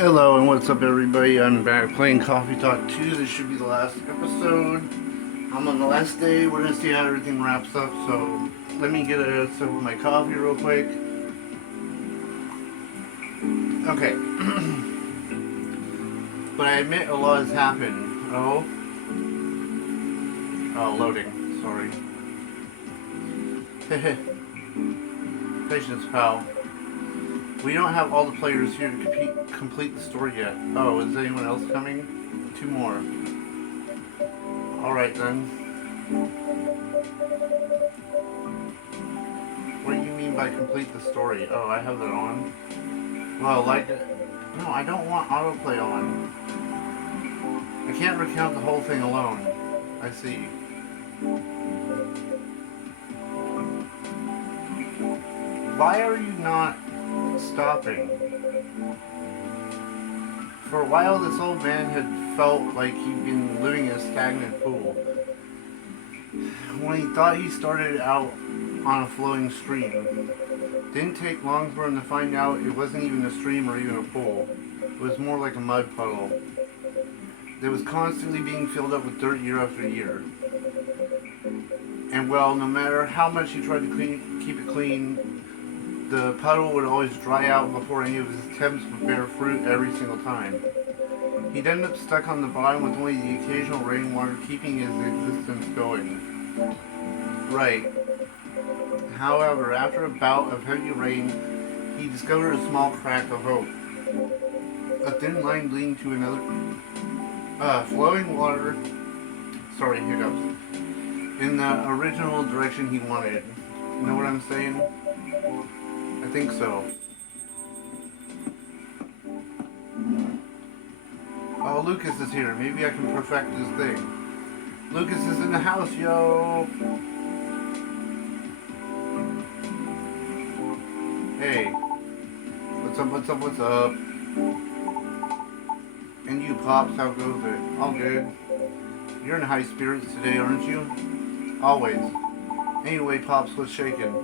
Hello and what's up everybody, I'm back playing Coffee Talk 2. This should be the last episode. I'm on the last day, we're going to see how everything wraps up, so let me get a sip of my coffee real quick. Okay. But I admit a lot has happened. Oh, loading, sorry. Patience, pal. We don't have all the players here to complete the story yet. Oh, is anyone else coming? 2 more. Alright then. What do you mean by complete the story? Oh, I have that on. Well, no, I don't want autoplay on. I can't recount the whole thing alone. I see. Why are you not stopping? For a while, this old man had felt like he'd been living in a stagnant pool. When he thought he started out on a flowing stream. Didn't take long for him to find out it wasn't even a stream or even a pool. It was more like a mud puddle that was constantly being filled up with dirt year after year. And well, no matter how much he tried to keep it clean, the puddle would always dry out before any of his attempts would bear fruit every single time. He'd end up stuck on the bottom with only the occasional rainwater keeping his existence going. Right. However, after a bout of heavy rain, he discovered a small crack of hope. A thin line leading to another flowing water, hiccups, in the original direction he wanted. You know what I'm saying? I think so. Oh, Lucas is here. Maybe I can perfect this thing. Lucas is in the house, yo! Hey. What's up? And you, Pops, how goes it? All good. You're in high spirits today, aren't you? Always. Anyway, Pops, what's shaking?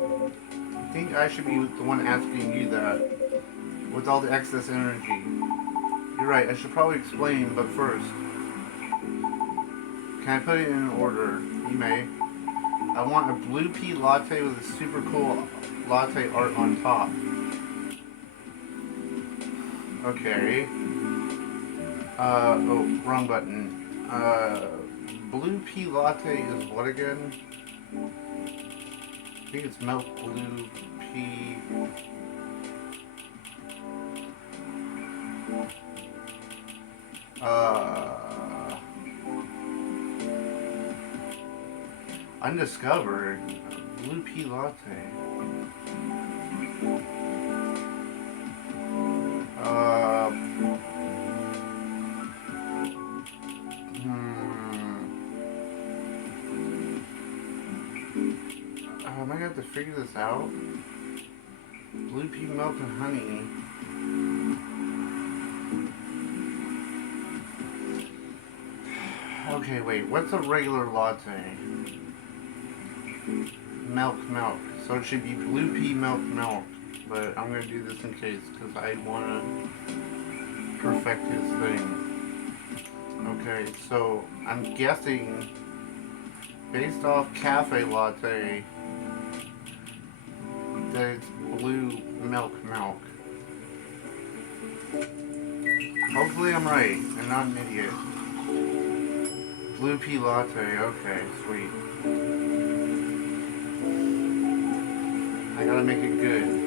I think I should be the one asking you that. With all the excess energy. You're right, I should probably explain, but first. Can I put it in order? You may. I want a blue pea latte with a super cool latte art on top. Okay. Oh, wrong button. Blue pea latte is what again? I think it's milk blue pea. Undiscovered. Blue pea latte. Am I gonna have to figure this out? Blue pea milk and honey. Okay, wait. What's a regular latte? Milk. So it should be blue pea milk. But I'm gonna do this in case because I wanna perfect his thing. Okay, so I'm guessing based off cafe latte that it's blue milk. Hopefully I'm right and not an idiot. Blue pea latte, okay, sweet. I gotta make it good.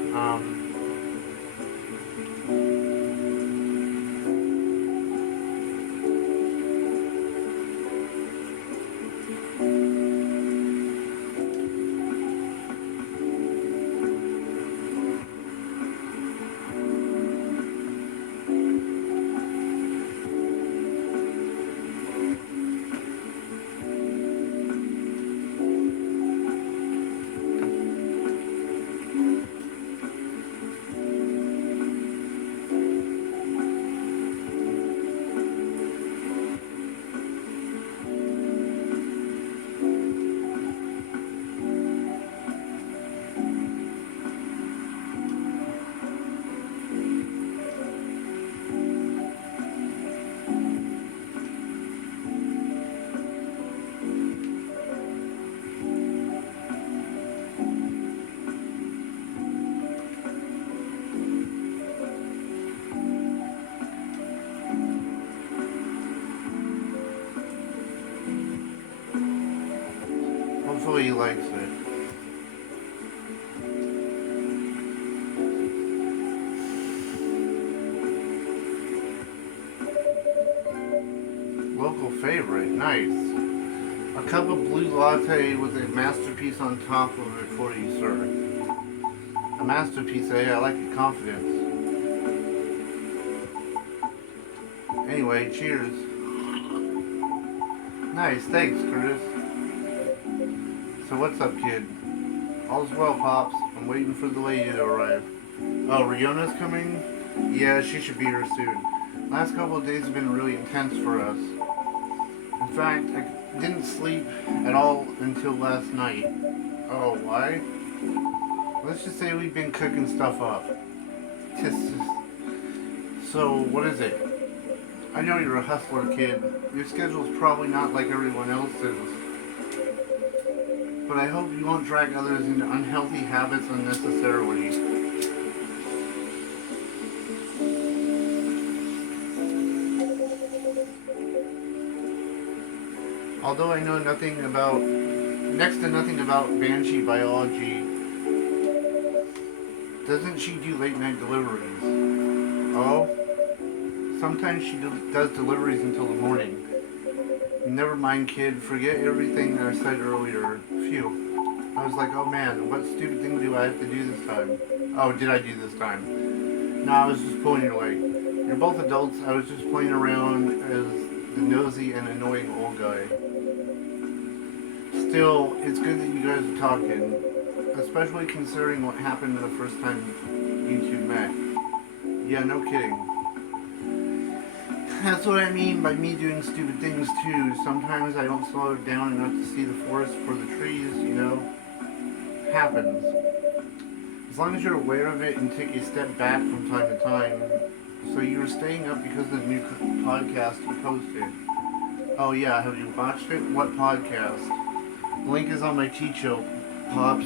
Hopefully he likes it. Local favorite, nice. A cup of blue latte with a masterpiece on top of it for you, sir. A masterpiece, eh? I like your confidence. Anyway, cheers. Nice, thanks, Curtis. So what's up, kid? All's well, Pops. I'm waiting for the lady to arrive. Oh, Riona's coming? Yeah, she should be here soon. Last couple of days have been really intense for us. In fact, I didn't sleep at all until last night. Oh, why? Let's just say we've been cooking stuff up. So, what is it? I know you're a hustler, kid. Your schedule's probably not like everyone else's. But I hope you won't drag others into unhealthy habits unnecessarily. Although I know next to nothing about banshee biology, doesn't she do late night deliveries? Oh? Sometimes she does deliveries until the morning. Never mind, kid. Forget everything I said earlier. Phew. I was like, oh man, what stupid thing do I have to do this time? Oh, did I do this time? No, I was just pulling your leg. You're both adults. I was just playing around as the nosy and annoying old guy. Still, it's good that you guys are talking, especially considering what happened the first time you two met. Yeah, no kidding. That's what I mean by me doing stupid things too. Sometimes I don't slow down enough to see the forest for the trees, you know? Happens. As long as you're aware of it and take a step back from time to time. So you were staying up because of the new podcast you posted. Oh yeah, have you watched it? What podcast? The link is on my T-Show, Pops.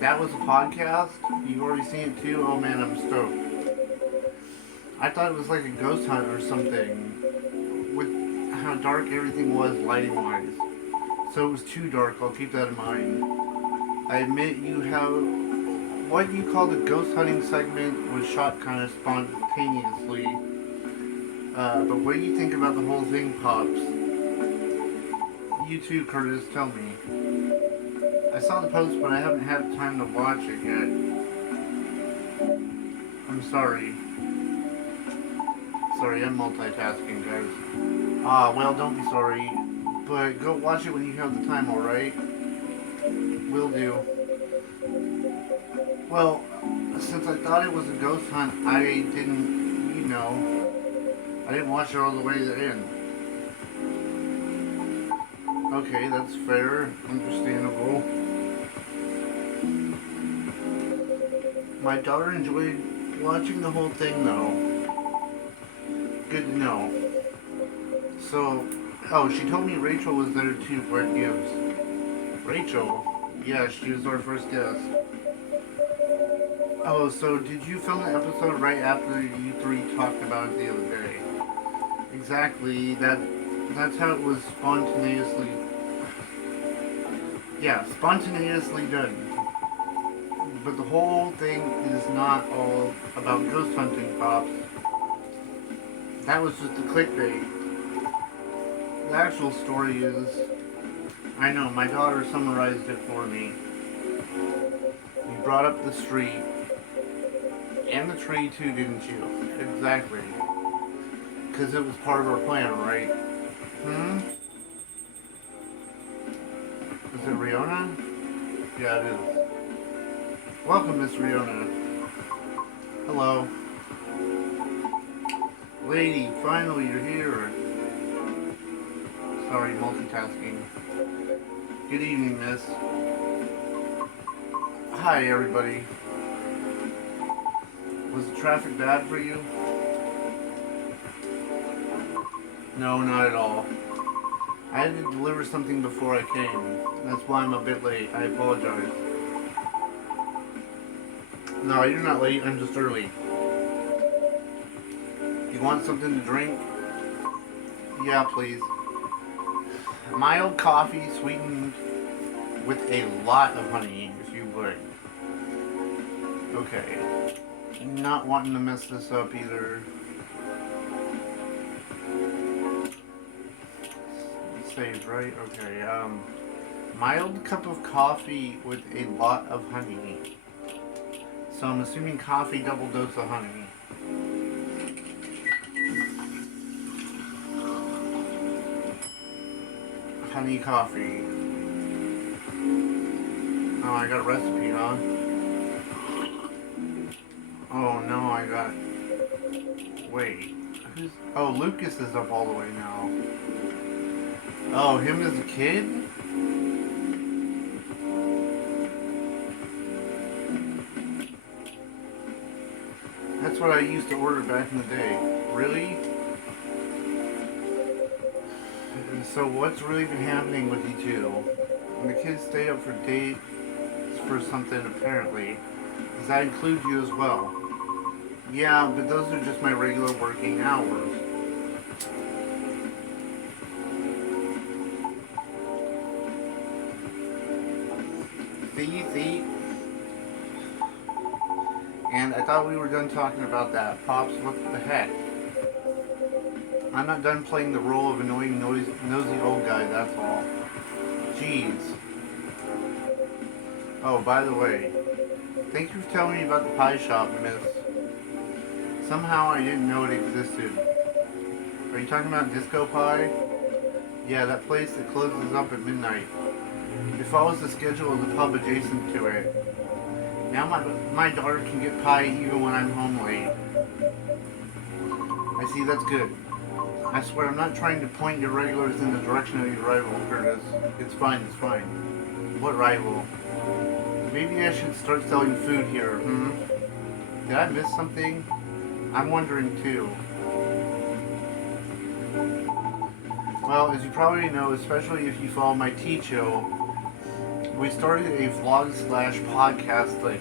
That was a podcast? You've already seen it too? Oh man, I'm stoked. I thought it was like a ghost hunt or something, with how dark everything was lighting wise. So it was too dark, I'll keep that in mind. I admit you have what you call the ghost hunting segment was shot kind of spontaneously. But what do you think about the whole thing, Pops? You too, Curtis, tell me. I saw the post, but I haven't had time to watch it yet. I'm sorry. Sorry, I'm multitasking, guys. Well, don't be sorry. But go watch it when you have the time, alright? Will do. Well, since I thought it was a ghost hunt, I didn't, I didn't watch it all the way to the end. Okay, that's fair. Understandable. My daughter enjoyed watching the whole thing, though. Good to know. So, she told me Rachel was there too. What gives? Rachel? Yeah, she was our first guest. Oh, so did you film the episode right after you three talked about it the other day? Exactly. That's how it was spontaneously. Yeah, spontaneously done. But the whole thing is not all about ghost hunting, Pops. That was just a clickbait. The actual story is, I know, my daughter summarized it for me. You brought up the street. And the tree too, didn't you? Exactly. Because it was part of our plan, right? Is it Riona? Yeah, it is. Welcome, Miss Riona. Hello. Lady, finally you're here. Sorry, multitasking. Good evening, miss. Hi, everybody. Was the traffic bad for you? No, not at all. I had to deliver something before I came. That's why I'm a bit late. I apologize. No, you're not late. I'm just early. You want something to drink? Yeah, please. Mild coffee sweetened with a lot of honey, if you would. Okay. Not wanting to mess this up either. Saved, right? Okay. Mild cup of coffee with a lot of honey. So I'm assuming coffee, double dose of honey. Honey coffee. Oh, I got a recipe, huh? Oh no, I got... Wait. Who's... Oh, Lucas is up all the way now. Oh, him as a kid? That's what I used to order back in the day. Really? So what's really been happening with you two? The kids stay up for dates for something, apparently. Does that include you as well? Yeah, but those are just my regular working hours. See? And I thought we were done talking about that. Pops, what the heck? I'm not done playing the role of annoying, nosy old guy, that's all. Jeez. Oh, by the way, thank you for telling me about the pie shop, miss. Somehow I didn't know it existed. Are you talking about Disco Pie? Yeah, that place that closes up at midnight. It follows the schedule of the pub adjacent to it. Now my daughter can get pie even when I'm home late. I see, that's good. I swear I'm not trying to point your regulars in the direction of your rival, Curtis. It's fine. What rival? Maybe I should start selling food here, Did I miss something? I'm wondering too. Well, as you probably know, especially if you follow my teacher, we started a vlog/podcast thing.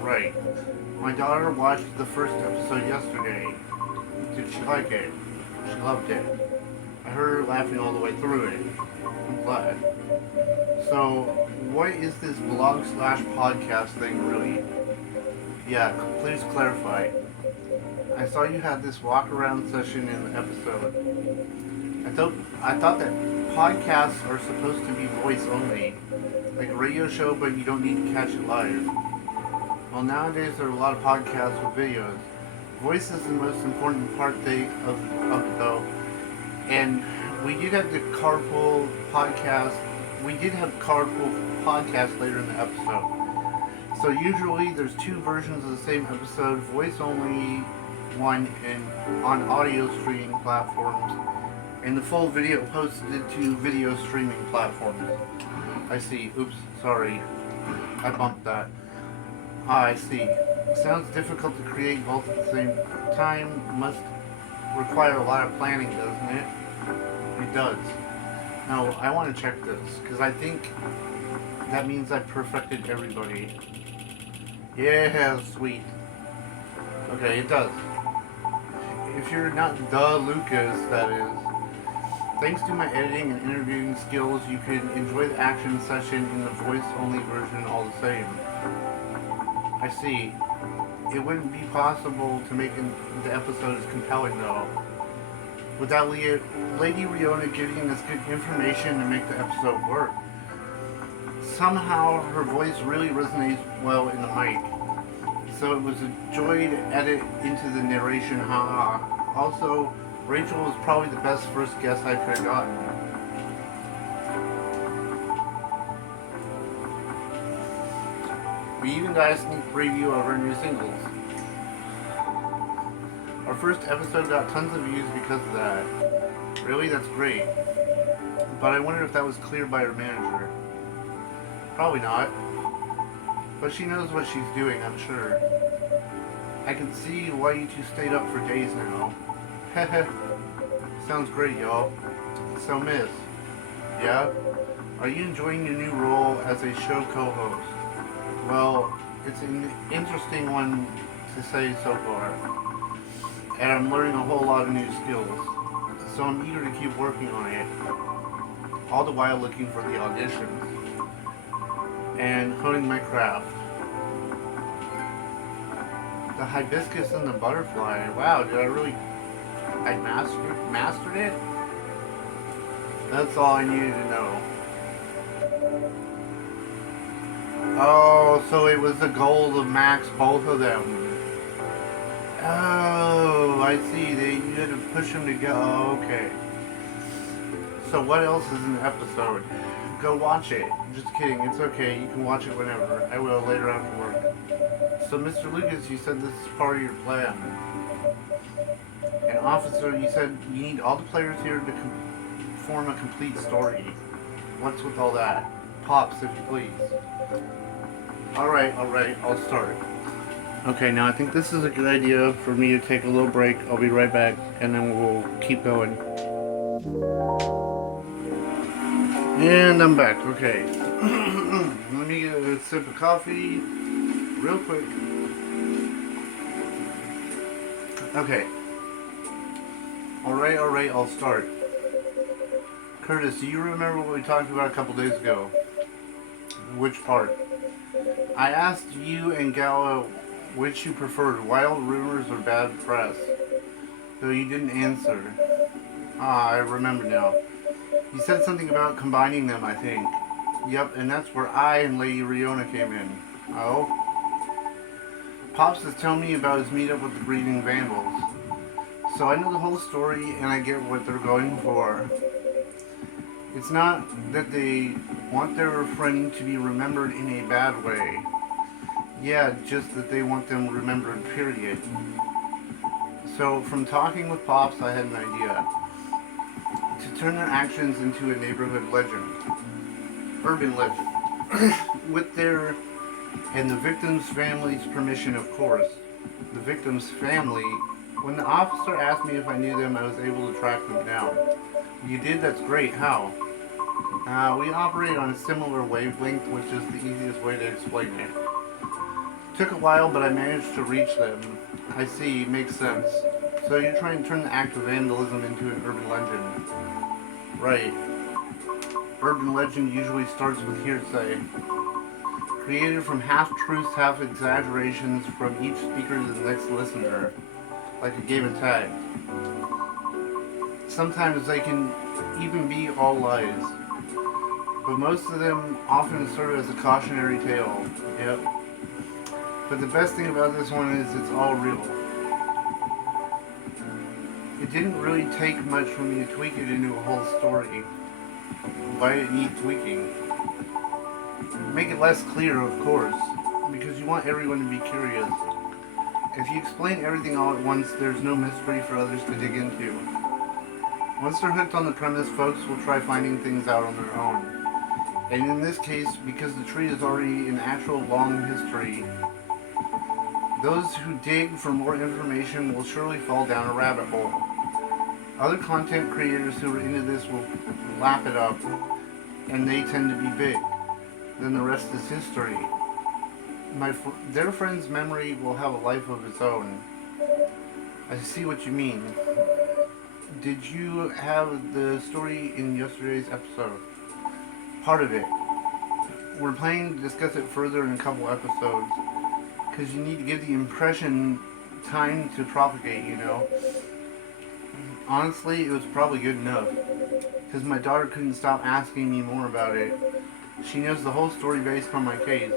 Right. My daughter watched the first episode yesterday. Did she like it? She loved it. I heard her laughing all the way through it. I'm glad. So, what is this vlog/podcast thing really? Yeah, please clarify. I saw you had this walk around session in the episode. I thought that podcasts are supposed to be voice only, like a radio show, but you don't need to catch it live. Well, nowadays there are a lot of podcasts with videos. Voice is the most important part of it though. And we did have the carpool podcast. We did have carpool podcast later in the episode. So usually there's two versions of the same episode, voice only one and on audio streaming platforms, and the full video posted to video streaming platforms. I see. Oops, sorry. I bumped that. I see. Sounds difficult to create both at the same time. Must require a lot of planning, doesn't it? It does. No, I want to check this, because I think that means I perfected everybody. Yeah, sweet. Okay, it does. If you're not the Lucas, that is. Thanks to my editing and interviewing skills, you can enjoy the action session in the voice-only version all the same. I see. It wouldn't be possible to make the episode as compelling, though. Without Lady Riona giving us good information to make the episode work. Somehow, her voice really resonates well in the mic. So it was a joy to edit into the narration, haha. Also, Rachel was probably the best first guest I could have gotten. We even got a sneak preview of our new singles. Our first episode got tons of views because of that. Really? That's great. But I wonder if that was cleared by her manager. Probably not. But she knows what she's doing, I'm sure. I can see why you two stayed up for days now. Heh. Sounds great, y'all. So, miss. Yeah? Are you enjoying your new role as a show co-host? Well, it's an interesting one to say so far. And I'm learning a whole lot of new skills. so I'm eager to keep working on it, all the while looking for the auditions and honing my craft. The hibiscus and the butterfly. Wow, I mastered it? That's all I needed to know. Oh, so it was the goal to max both of them. Oh, I see. You had to push them to go. Oh, okay. So what else is in the episode? Go watch it. Just kidding. It's okay. You can watch it whenever. I will later after work. So, Mr. Lucas, you said this is part of your plan. And Officer, you said you need all the players here to form a complete story. What's with all that? Pops, if you please. Alright, I'll start. Okay, now I think this is a good idea for me to take a little break. I'll be right back, and then we'll keep going. And I'm back, okay. Let me get a sip of coffee real quick. Okay. Alright, I'll start. Curtis, do you remember what we talked about a couple days ago? Which part? I asked you and Gala which you preferred, wild rumors or bad press, though you didn't answer. Ah, I remember now. You said something about combining them, I think. Yep, and that's where I and Lady Riona came in. Oh? Pops is telling me about his meetup with the Breathing Vandals. So I know the whole story and I get what they're going for. It's not that they want their friend to be remembered in a bad way. Yeah, just that they want them remembered, period. So from talking with Pops, I had an idea. To turn their actions into a neighborhood legend. Urban legend. With their and the victim's family's permission, of course. The victim's family. When the officer asked me if I knew them, I was able to track them down. You did? That's great. How? We operate on a similar wavelength, which is the easiest way to explain it. Took a while, but I managed to reach them. I see. Makes sense. So you're trying to turn the act of vandalism into an urban legend. Right. Urban legend usually starts with hearsay. Created from half-truths, half-exaggerations from each speaker to the next listener. Like a game of tag. Sometimes they can even be all lies. But most of them often serve as a cautionary tale. Yep. But the best thing about this one is it's all real. It didn't really take much for me to tweak it into a whole story. Why did it need tweaking? Make it less clear, of course, because you want everyone to be curious. If you explain everything all at once, there's no mystery for others to dig into. Once they're hooked on the premise, folks will try finding things out on their own. And in this case, because the tree is already an actual long history, those who dig for more information will surely fall down a rabbit hole. Other content creators who are into this will lap it up, and they tend to be big. Then the rest is history. Their friend's memory will have a life of its own. I see what you mean. Did you have the story in yesterday's episode? Part of it. We're planning to discuss it further in a couple episodes, because you need to give the impression time to propagate, you know. Honestly, it was probably good enough, because my daughter couldn't stop asking me more about it. She knows the whole story based on my case.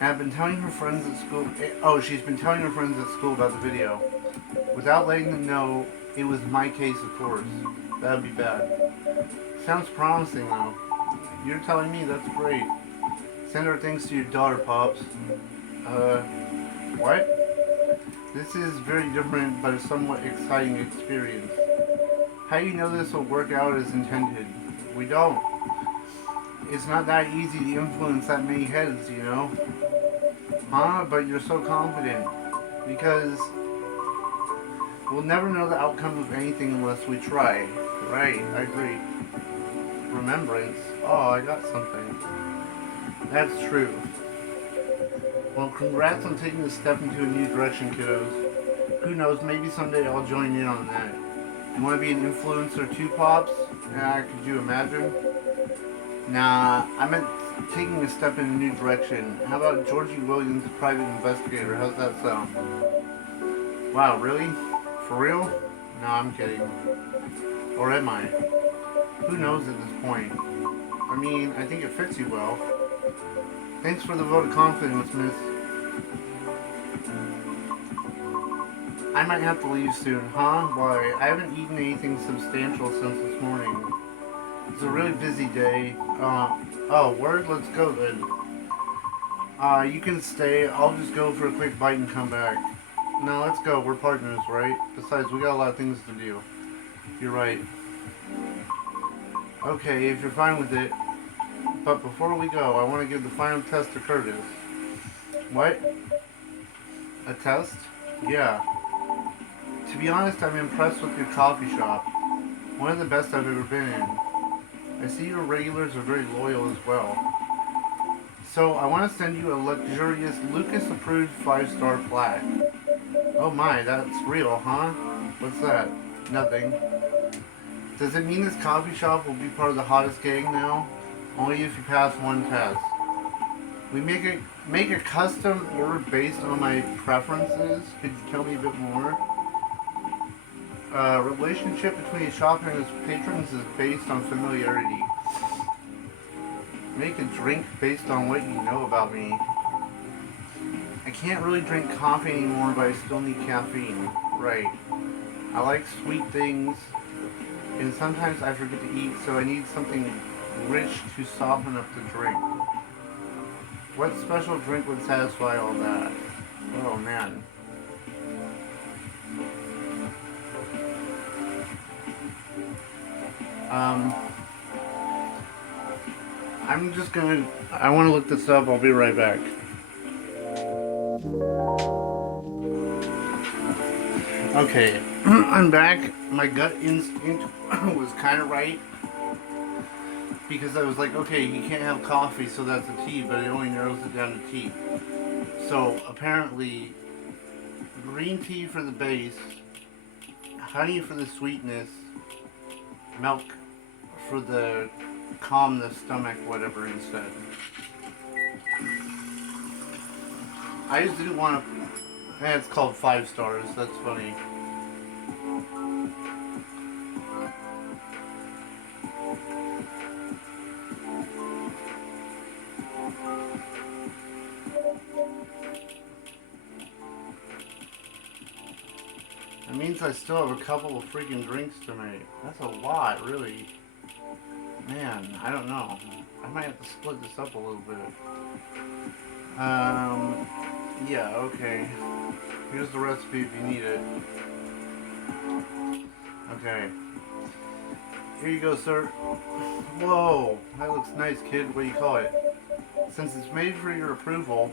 And I've been telling her friends at school... Oh, she's been telling her friends at school about the video. Without letting them know it was my case, of course. That would be bad. Sounds promising, though. You're telling me that's great. Send our thanks to your daughter, Pops. What? This is very different, but a somewhat exciting experience. How do you know this will work out as intended? We don't. It's not that easy to influence that many heads, you know? Huh? But you're so confident. Because we'll never know the outcome of anything unless we try. Right, I agree. Remembrance. Oh, I got something. That's true. Well, congrats on taking a step into a new direction, kiddos. Who knows, maybe someday I'll join in on that. You want to be an influencer too, Pops? Yeah, could you imagine? Nah, I meant taking a step in a new direction. How about Georgie Williams, private investigator? How's that sound? Wow, really? For real? No, I'm kidding. Or am I? Who knows at this point? I mean, I think it fits you well. Thanks for the vote of confidence, miss. I might have to leave soon, huh? Why, I haven't eaten anything substantial since this morning. It's a really busy day. Oh, word? Let's go then. You can stay. I'll just go for a quick bite and come back. No, let's go. We're partners, right? Besides, we got a lot of things to do. You're right. Okay, if you're fine with it. But before we go, I want to give the final test to Curtis. What? A test? Yeah. To be honest, I'm impressed with your coffee shop. One of the best I've ever been in. I see your regulars are very loyal as well. So I want to send you a luxurious Lucas-approved 5-star plaque. Oh my, that's real, huh? What's that? Nothing. Does it mean this coffee shop will be part of the hottest gang now? Only if you pass one test. We make a custom order based on my preferences. Could you tell me a bit more? Relationship between a shopper and his patrons is based on familiarity. Make a drink based on what you know about me. I can't really drink coffee anymore, but I still need caffeine. Right. I like sweet things, and sometimes I forget to eat, so I need something rich to soften up the drink. What special drink would satisfy all that? Oh man. I want to look this up. I'll be right back. Okay, I'm back. My gut instinct was kind of right. Because I was like, okay, you can't have coffee, so that's a tea, but it only narrows it down to tea. So apparently, green tea for the base, honey for the sweetness, milk for the calm the stomach, whatever instead. I just didn't want to. It's called 5 stars. That's funny. That means I still have a couple of freaking drinks to make. That's a lot, really. Man, I don't know. I might have to split this up a little bit. Yeah, okay. Here's the recipe if you need it. Okay. Here you go, sir. Whoa, that looks nice, kid. What do you call it? Since it's made for your approval,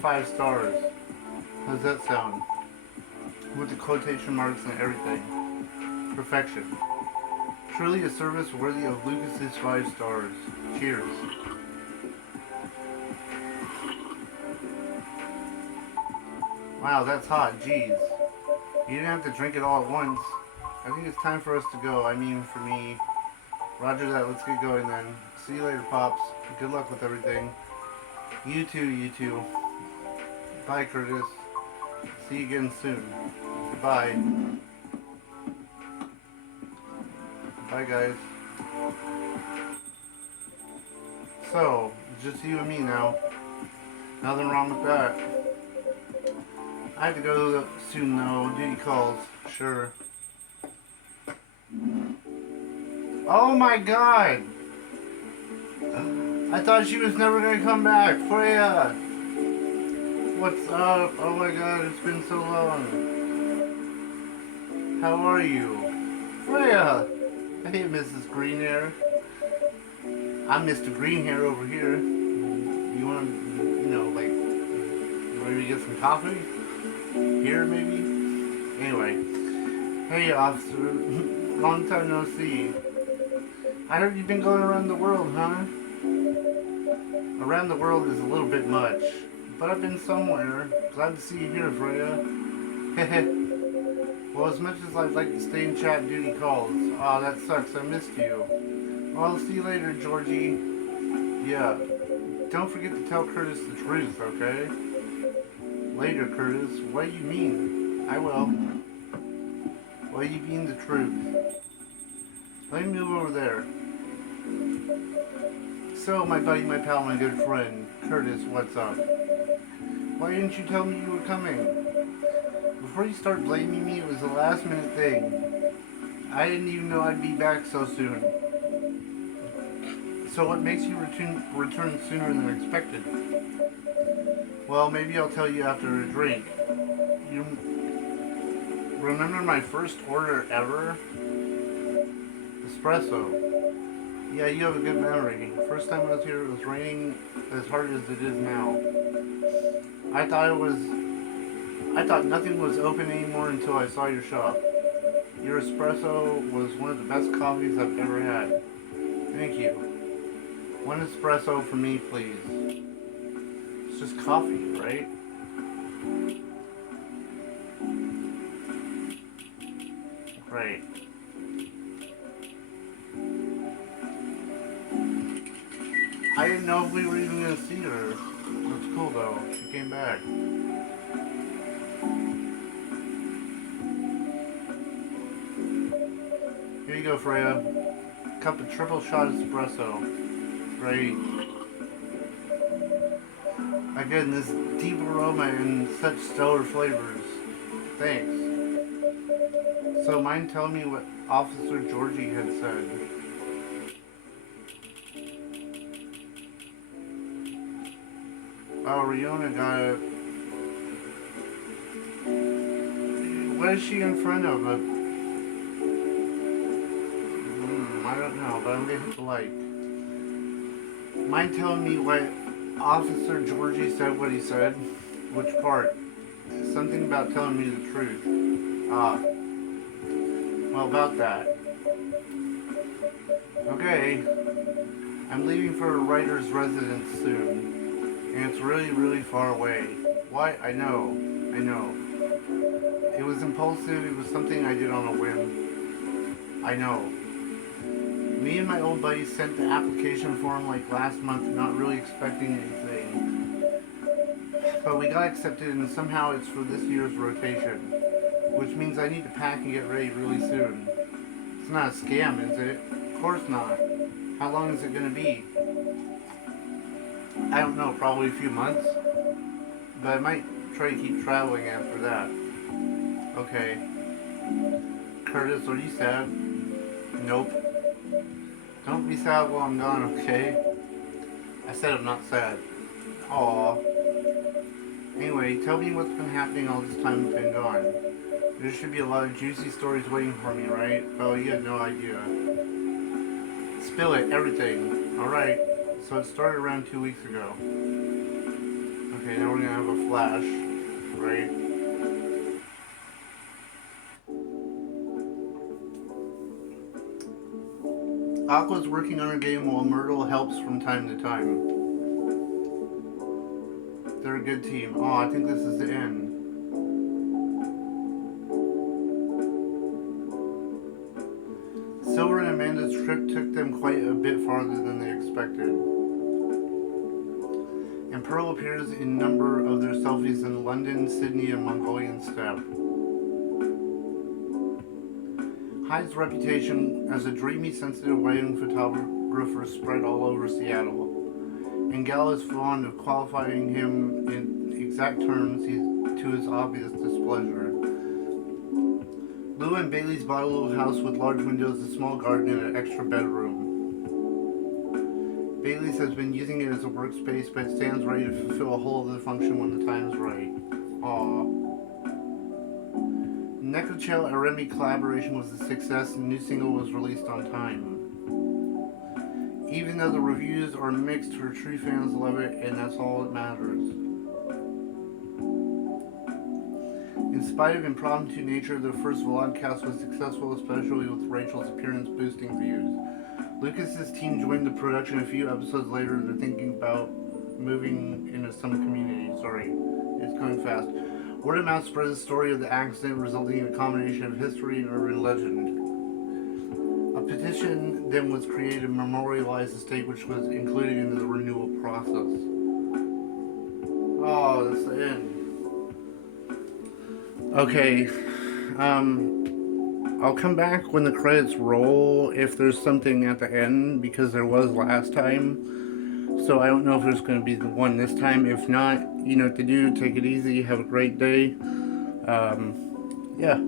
5 stars. How does that sound? With the quotation marks and everything. Perfection. Truly a service worthy of Lucas's 5 stars. Cheers. Wow, that's hot. Jeez. You didn't have to drink it all at once. I think it's time for us to go. I mean, for me. Roger that. Let's get going then. See you later, Pops. Good luck with everything. You too, you two. Bye, Curtis. See you again soon. Bye. Bye, guys. So, just you and me now. Nothing wrong with that. I have to go soon though. Duty calls. Sure. Oh my god! I thought she was never gonna come back. Freya! What's up? Oh my god, it's been so long. How are you? Freya! Hey, Mrs. Greenhair. I'm Mr. Greenhair over here. You want to, like, maybe get some coffee? Here, maybe? Anyway. Hey, officer. Long time no see. I heard you've been going around the world, huh? Around the world is a little bit much. But I've been somewhere. Glad to see you here, Freya. Well, as much as I'd like to stay and chat, duty calls. Aw, that sucks. I missed you. Well, I'll see you later, Georgie. Yeah. Don't forget to tell Curtis the truth, okay? Later, Curtis. What do you mean? I will. What do you mean the truth? Let me move over there. So, my buddy, my pal, my good friend, Curtis, what's up? Why didn't you tell me you were coming? Before you start blaming me, it was a last minute thing. I didn't even know I'd be back so soon. So what makes you return sooner than expected? Well, maybe I'll tell you after a drink. You remember my first order ever? Espresso. Yeah, you have a good memory. First time I was here, it was raining as hard as it is now. I thought nothing was open anymore until I saw your shop. Your espresso was one of the best coffees I've ever had. Thank you. One espresso for me, please. It's just coffee, right? Right. I didn't know if we were even going to see her. That's cool, though. She came back. Here you go, Freya. Cup of triple shot espresso. Great. Again, this deep aroma and such stellar flavors. Thanks. So mind telling me what Officer Georgie had said? Oh, Riona got it. What is she in front of? I don't know, but I'm gonna hit the like. Mind telling me what Officer Georgie said what he said? Which part? Something about telling me the truth. Ah. Well, about that. Okay. I'm leaving for a writer's residence soon. And it's really, really far away. What? I know. It was impulsive. It was something I did on a whim. I know. Me and my old buddy sent the application form like last month, not really expecting anything. But we got accepted and somehow it's for this year's rotation. Which means I need to pack and get ready really soon. It's not a scam, is it? Of course not. How long is it going to be? I don't know, probably a few months. But I might try to keep traveling after that. Okay. Curtis, are you sad? Nope. Don't be sad while I'm gone, okay? I said I'm not sad. Aww. Anyway, tell me what's been happening all this time I've been gone. There should be a lot of juicy stories waiting for me, right? Oh, you had no idea. Spill it, everything. Alright, so it started around 2 weeks ago. Okay, now we're gonna have a flash, right? Aqua's working on her game while Myrtle helps from time to time. They're a good team. Oh, I think this is the end. Silver and Amanda's trip took them quite a bit farther than they expected. And Pearl appears in a number of their selfies in London, Sydney, and Mongolian steppe. Hyde's reputation as a dreamy, sensitive wedding photographer spread all over Seattle, and Gal is fond of qualifying him in exact terms to his obvious displeasure. Lou and Bailey's bought a little house with large windows, a small garden, and an extra bedroom. Bailey's has been using it as a workspace, but stands ready to fulfill a whole other function when the time's right. Aww. Necrochell and Remy collaboration was a success, and the new single was released on time. Even though the reviews are mixed, her true fans love it, and that's all that matters. In spite of impromptu nature, the first vlogcast was successful, especially with Rachel's appearance boosting views. Lucas's team joined the production a few episodes later. They're thinking about moving into some community. Sorry, it's going fast. Word of mouth spreads the story of the accident, resulting in a combination of history and urban legend. A petition then was created to memorialize the state, which was included in the renewal process. Oh, that's the end. Okay, I'll come back when the credits roll if there's something at the end, because there was last time. So I don't know if there's going to be the one this time. If not, you know what to do. Take it easy. Have a great day. Yeah,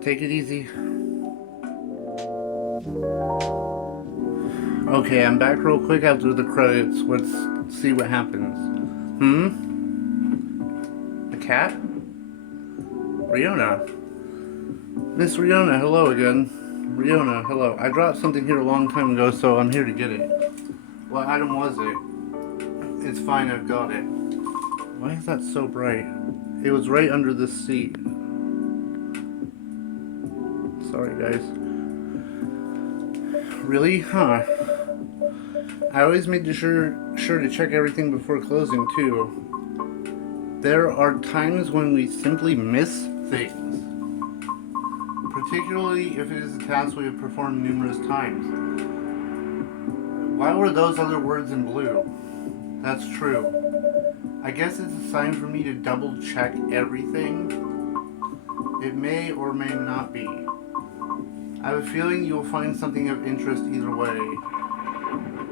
take it easy. Okay, I'm back real quick after the credits. Let's see what happens. A cat? Riona. Miss Riona, hello again. Riona, hello. I dropped something here a long time ago, so I'm here to get it. What item was it? It's fine, I've got it. Why is that so bright? It was right under this seat. Sorry, guys. Really? Huh. I always made sure to check everything before closing, too. There are times when we simply miss things. Particularly if it is a task we have performed numerous times. Why were those other words in blue? That's true. I guess it's a sign for me to double check everything. It may or may not be. I have a feeling you will find something of interest either way.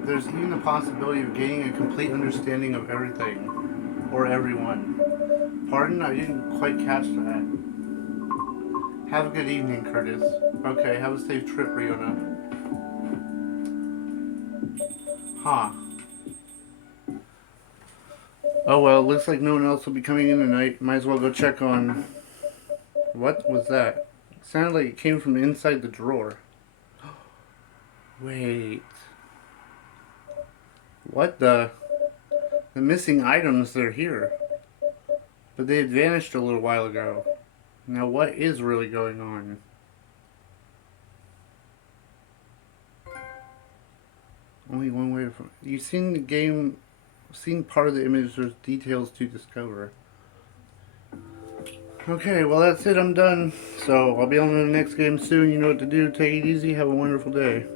There's even the possibility of gaining a complete understanding of everything. Or everyone. Pardon, I didn't quite catch that. Have a good evening, Curtis. Okay, have a safe trip, Riona. Huh. Oh well, looks like no one else will be coming in tonight. Might as well go check on... What was that? It sounded like it came from inside the drawer. Wait. What the... The missing items, they're here. But they had vanished a little while ago. Now what is really going on? Only one way to... You've seen the game... Seen part of the image, there's details to discover. Okay, well that's it, I'm done. So, I'll be on to the next game soon. You know what to do. Take it easy. Have a wonderful day.